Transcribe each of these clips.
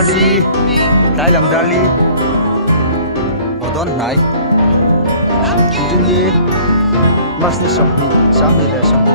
Darli, Thailand Darli, Odon Nai, Jungi, Masni Samhi le Samhi.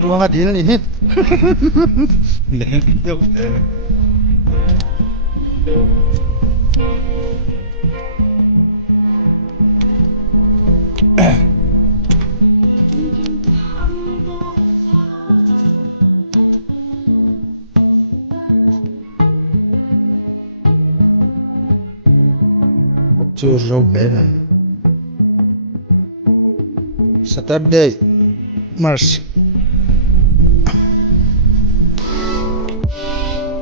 Ruang adil ini. Saturday, March.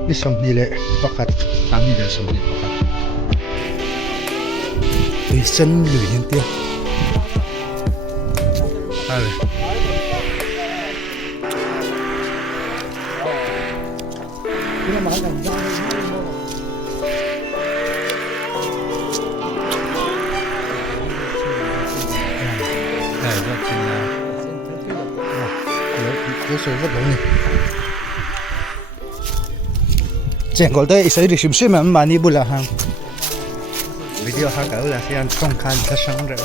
Ni samni le pakat kami dah samni pakat. Tuisen Luiah dia. Ada. Kita makan kan? Ada Cina. Ini sudah banyak. Chẳng có đây sẽ được xem mà mani bula hang video ha cả là xem không khăn thật sáng rồi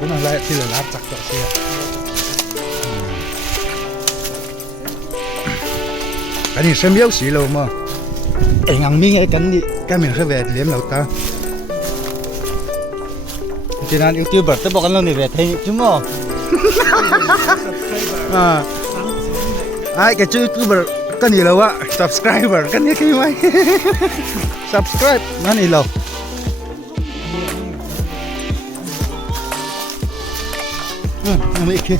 hôm nay thì là lát chắc đó xem cái này xem yếu xí lâu mà anh ăn miếng cái đi cái mình sẽ về liếm lâu ta cho nên YouTuber tôi bảo anh lâu này về thấy chứ mà ai cái chữ YouTuber cái gì lâu á subscriber cái gì cái mấy subscribe nó gì lâu mấy cái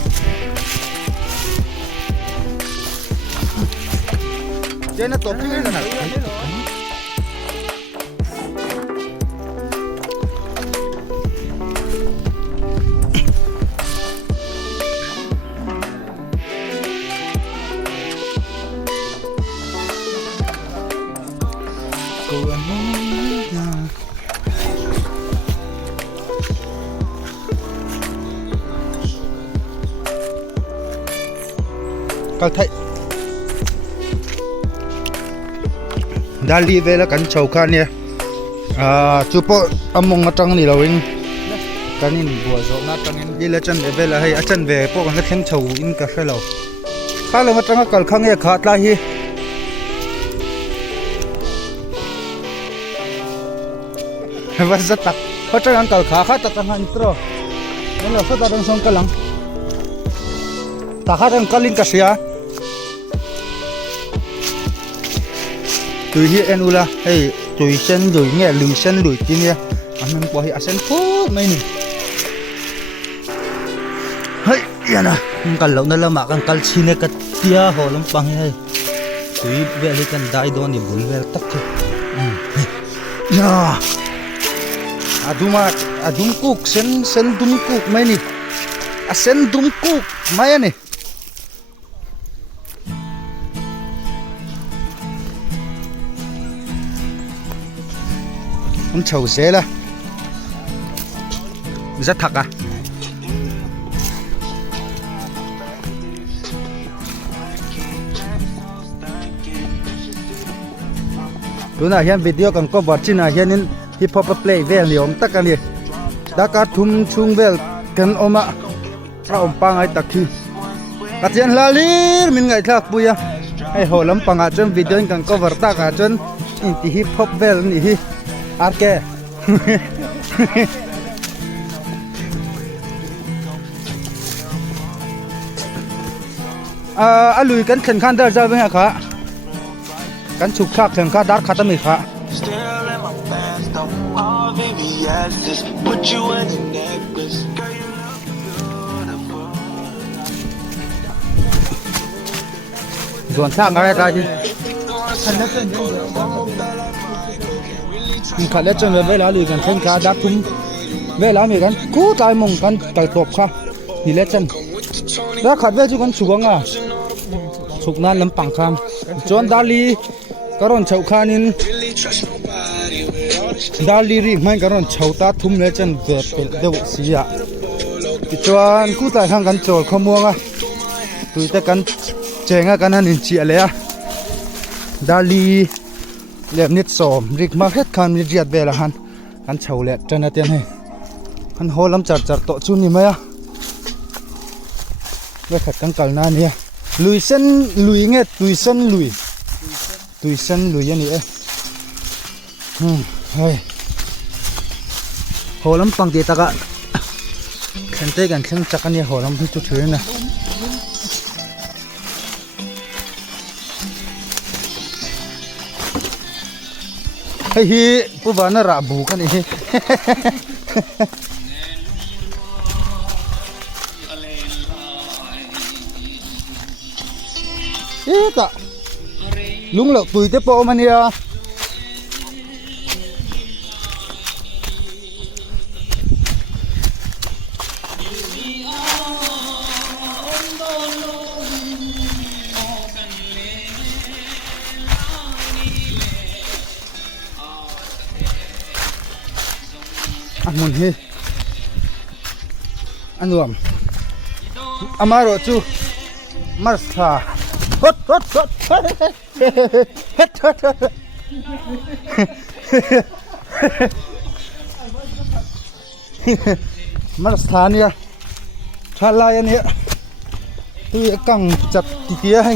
trên nó tốt cái này nè Các thầy đã đi về là cắn chầu khan nè chụp âm mong trăng này là anh cái này bùa rộn nát trăng đi là chân về là hay chân về po còn cái khen chầu in cà phê lẩu khá là trăng cái khang nghe khát lại hi và rất tắc có trăng cái khá khát tắc hàng intro nên là phát ra xong cái lăng ta khát ăn cái linh cà phê tùy hiện ula hey tùy sen rồi nghe lùi sen lùi chi nghe anh mình qua hiện sen phốt mấy nè hey yên à cần lâu nữa là mà cần xin cái tia hồ lắm bằng hay tùy về lấy cần đại đòn thì muốn về tắc thôi ya adum cook sen dum cook mấy nè sen dum cook mấy nè ông chầu dễ là rất thật à lúc nào hiện video còn có vật trên này hiện nên hip hop play về nhiều ông tất cả này đã cả thum chung về cần ôm ạ ông pang ai tắc khi กระเจียนลาลีมินไงทักปุยให้โหลำปังอาจนวิดีโอกันก็วัดตากอาจนอินที่ฮิปฮอปเวลนี่ฮิอาร์แกลุยกันแข่งขันได้จะเป็นไงคะกันฉุกคักแข่งขันดัดขัดมีค่ะส่วนทางอะไรกันขัดเล็ดจนเวลาลุยกันแข่งขันดัดทุ่มเวลามีกันกู้ตายมงกันไก่ตบค่ะนี่เล็ดจันแล้วขัดเวจุกันฉุกงอ่ะฉุกนั้นลำปังคำจวนดาลีกระรอนเฉาคานินดาลีรีไม่กระรอนเฉาตาทุ่มเล็ดจันเกิดเป็นเดวเสียจวนกู้ตายข้างกันโจรขโมยอ่ะตุยแต่กันเจงกันนั่นอินเชียเลยอ่ะดาลีเล็บนิดสมริกมาเฮ็ดคันมีเรียดเบลหันกันเฉาเล็ดจันนั่นเองให้คันโหลำจัดโตจุนนี่ไหมอ่ะเวขัดกันกันนั่นเนี่ยลุยเส้นลุยเงี้ยตุยเส้นลุยยันนี่เฮ้ยโหลำปังเดียตะกะขันเตกันขันจักกันเนี่ยโหลำที่จุดถือนะเฮ้ยผู้บ้านน่ะระบุกันนี่ตะลุงเหล่าตุยเตปอมันเนี่ยอันมุนเฮอันรวมอามาโรจูมาสตาฮดมาสถานีทาลายเนี่ยตัวกังจัดตีเตี้ยให้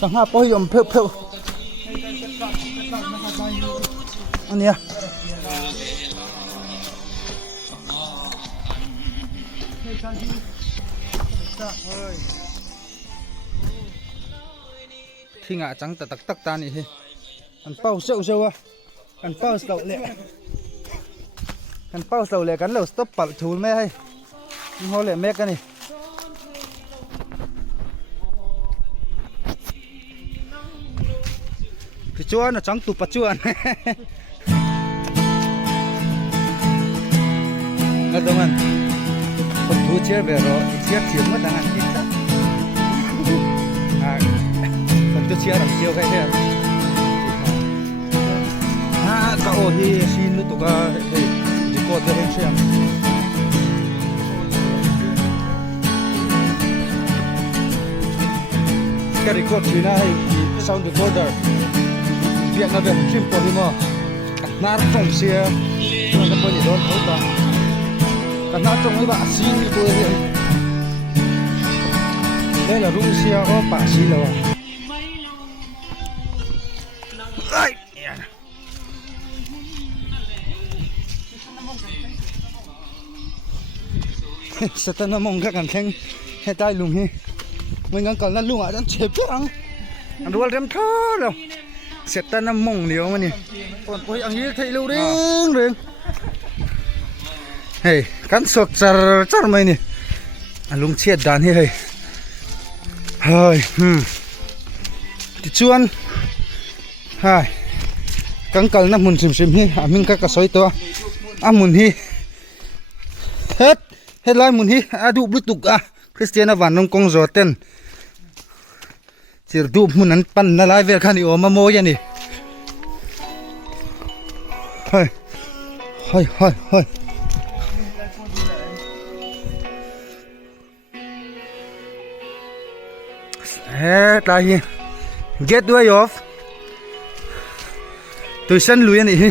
ตั้งห้าป้อยมเพิ่มอันเนี้ยที่งะจังตักตานี่เฮอันเป้าเซลอ่ะอันเป้าเสาเละกันแล้วสต็อปปัดถูไม่ให้เขาเละแม็กกันนี่พี่จวนจังตุปัจจุบันแล้วตรงนั้นคนผู้เชี่ยวเบรอเชี่ยวเทียมมาตั้งอันที่ตั้งจะเชียร์รังเชียวใครเนี่ยก็โอ้ที่ซีนตัวก็ดีกว่าจะเห็นเชียงแค่ดีกว่าที่น่าให้ซาวด์ดีโคเดอร์เพียงแต่เป็นชิมพอดีมั้งน่าส่งเสียมันจะเป็นอย่างโดนเขาบ้างกันน่าส่งให้บ้าซีนตัวเองแล้วเรารู้เสียก็ป่าซีแล้วอ่ะสตาร์น้ำมงกันแข่งให้ได้ลุงฮีไม่งั้นก่อนนั้นลุงอาจจะเจ็บจังอันรัวเต็มท่อแล้วสตาร์น้ำมงเดียวมันนี่ปนไปอันนี้ไทยรู้เรื่องเฮ้ยกันสดจัดไหมนี่ลุงเชียดด่านเฮ้ยติดชวนเฮ้ยกังกัลน้ำมุนซิมนี่มิงก็กระสอยตัวมุนฮีเฮ็ดลายมุนฮีดูบลูตุกคริสเตียนวันนงกงโจเทนสิดูมุนนั้นปั้นลายเวลคันอีโอมาโมยันนี่เฮ้ยLaiin get way off Tuisen Luiahนี่เ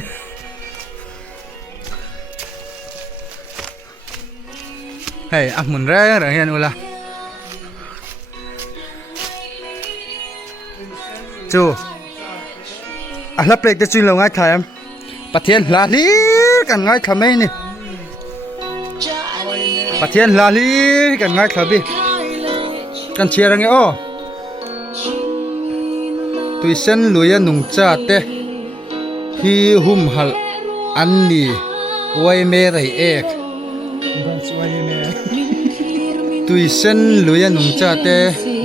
ฮ้ยมุนแรงอย่างเงี้ยนูล่ะ จูละเปลกจะจุยเราง่ายถ่ายปะเทียนลาลีกันง่ายทำไมนี่ปะเทียนลาลีกันง่ายทำบิกันเชียร์อะไรอ้อตุยเส้นลุยนุ่งจ่าเตะฮีหุ่มหัลอันนี้ไว้เมย์ไรเอกตุยเส้นลุยนุ่งจ่าเตะ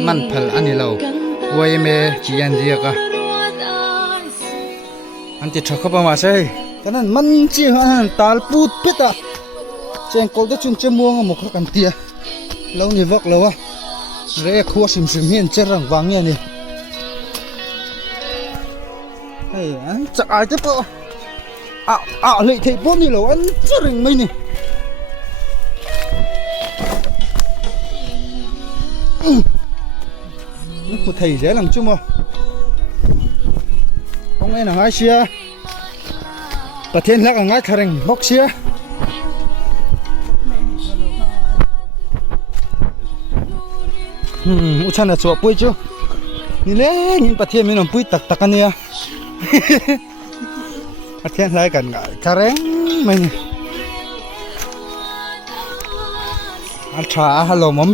มันพัลอันนี้เราไว้เมย์จีอันเดียกะอันที่ชักเข้ามาใช่แต่นั้นมันจีฮันตาลปูดปิดอ่ะเจงกอลได้จุนเจมัวงมุขกันเตียเรานี่วักเราวะเรียกขัวสิมเฮียนเจรังวางเนี่ยนี่เฮ้ยอันจะอะไรปะเลยที่พวกนี้เราอันจะริงไหมนี่นี่กูไทยเจ๊หลังจุ่มอ่ะตรงนี้นะไงเชียประเทศลักง่ายทาริงบกเชียอุชันจะสวบปุ้ยจูนี่แหละนี่ประเทศมีน้ำปุ้ยตักกันเนี่ยประเทศอะไรกันทาริงไม่เนี่ยอัลตราฮัลโหลมัม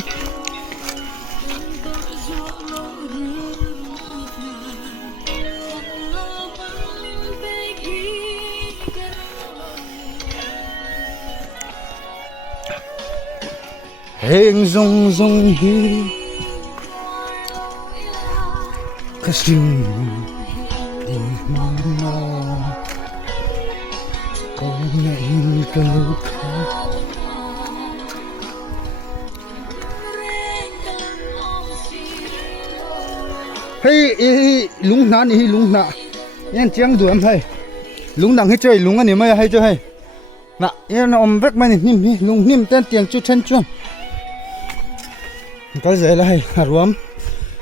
Heng zong zong hi Kasim Dihna Kona il kalukha Hey lung na ni lung na Yan chiang duam hai Lung nang hi chơi lung ani mai hai chơi hai Na yan om vek mai ni nim hi lung nim ten tiang chu chen chuan cái gì là hay rùm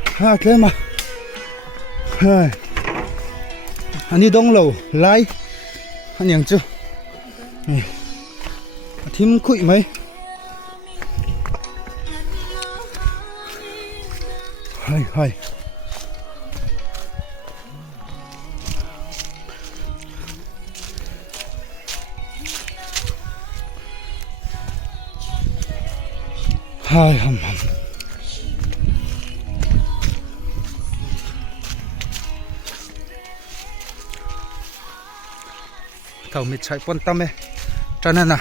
ha thế mà anh đi đông lầu lái anh nhận chưa thím khụi mấy hay hầm thầu mít chạy quan tâm ấy cho nên là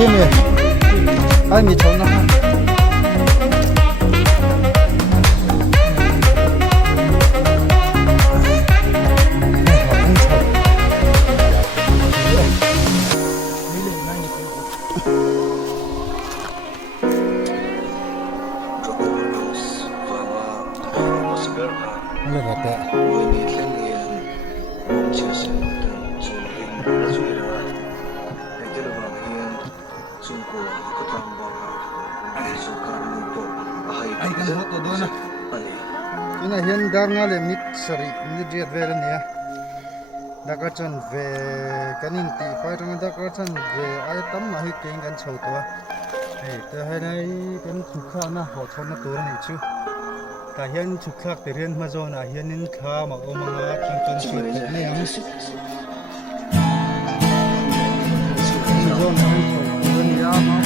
hi mi ai mi chon na ha Ina hian darnga le mit sari ni riat vela nia daka chan ve kanin ti pai tang daka chan ve ai tam ma hi keng kan chho to ei te hai nai kan thukha na ho thon na tur ni chu ta hian thukhak te rian ma zo na hian in kha ma omanga chang chan si ne ang zo na han chho wen ya ma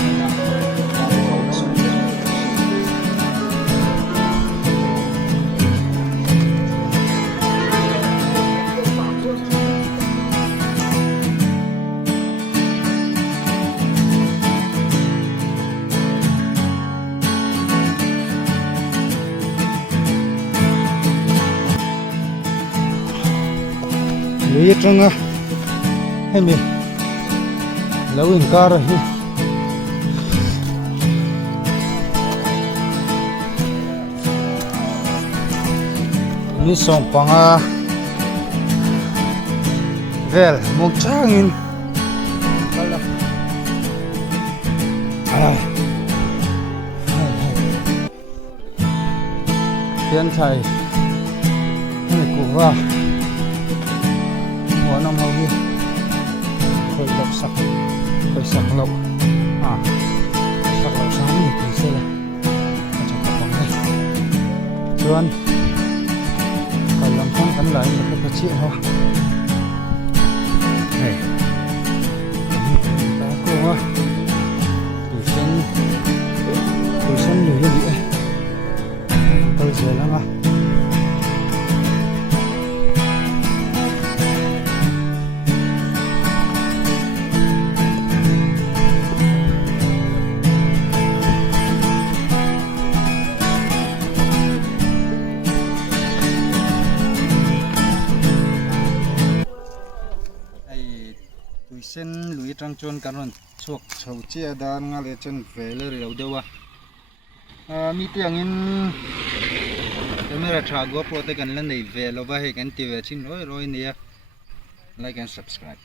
Luiah tranga hai mi Laiin car hi mi song panga vel mong changin kala thiên thầy này cũng vào năm hầu như khởi sạc lộc sạc lộc sáng thì thì sẽ là trong các phòng này chuan còn làm không cắn lại một cái chuyện thôi này ta cô tuổi xuân nhiều như vậy tôi dễ lắm à Tuisen Luiah trang chon karon chuak chho chia dan nga le chen ve le ro dewa mi tiang in camera tha GoPro te kan la nei ve lo wa he kan ti ve chin roi nia like and subscribe.